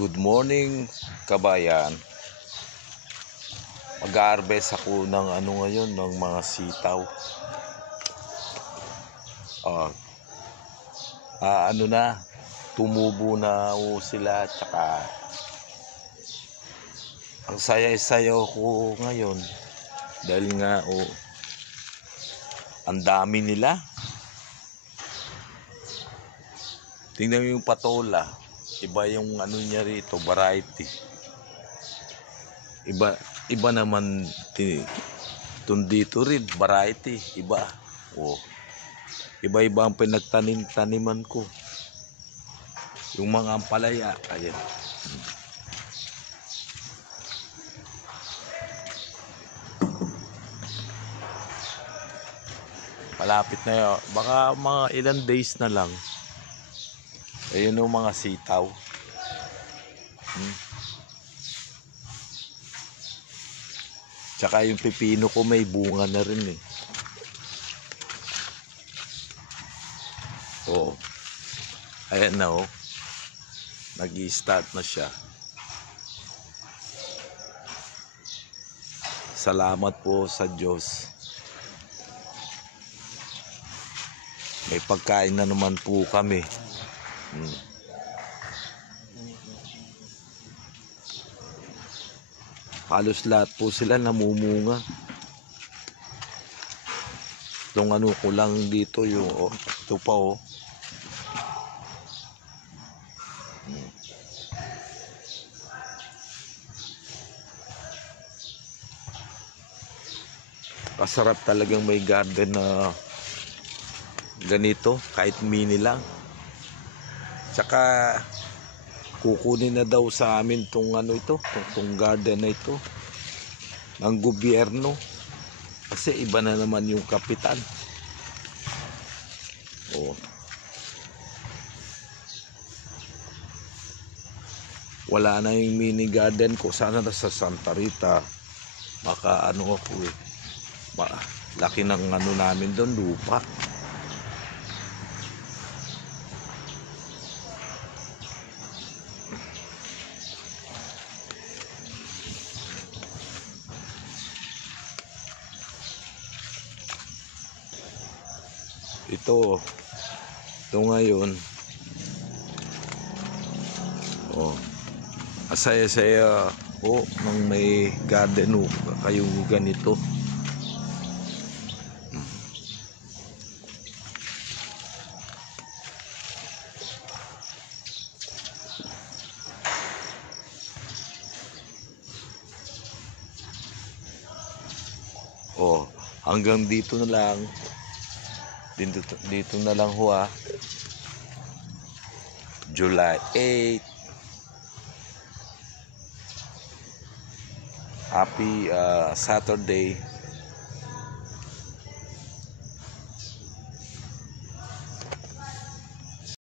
Good morning, kabayan. Mag-harvest ako ng ngayon, ng mga sitaw. Tumubo na sila, tsaka ang saya-sayo ko ngayon dahil nga ang dami nila. Tingnan mo yung patola, iba yung niya rito, variety. Iba naman dito rin, variety, iba. Iba-iba ang pinagtaniman ko. Yung mga ampalaya, ayan. Malapit na yun. Baka mga ilang days na lang. Ayun yung mga sitaw. Tsaka yung pipino ko may bunga na rin eh. Ayan na nag-i-start na siya. Salamat po sa Diyos. May pagkain na naman po kami. Halos lahat po sila namumunga. Itong ko lang dito yung ito pa Kasarap talagang may garden na ganito, kahit mini lang. Tsaka kukunin na daw sa amin tong tong garden na ito ng gobyerno kasi iba na naman yung kapitan. Wala na yung mini garden ko. Sana na sa Santa Rita maka laki ng namin doon, lupa. Ito ngayon asaya-saya nang may garden kayong ganito. Hanggang dito na lang. Dito na lang July 8. Happy Saturday.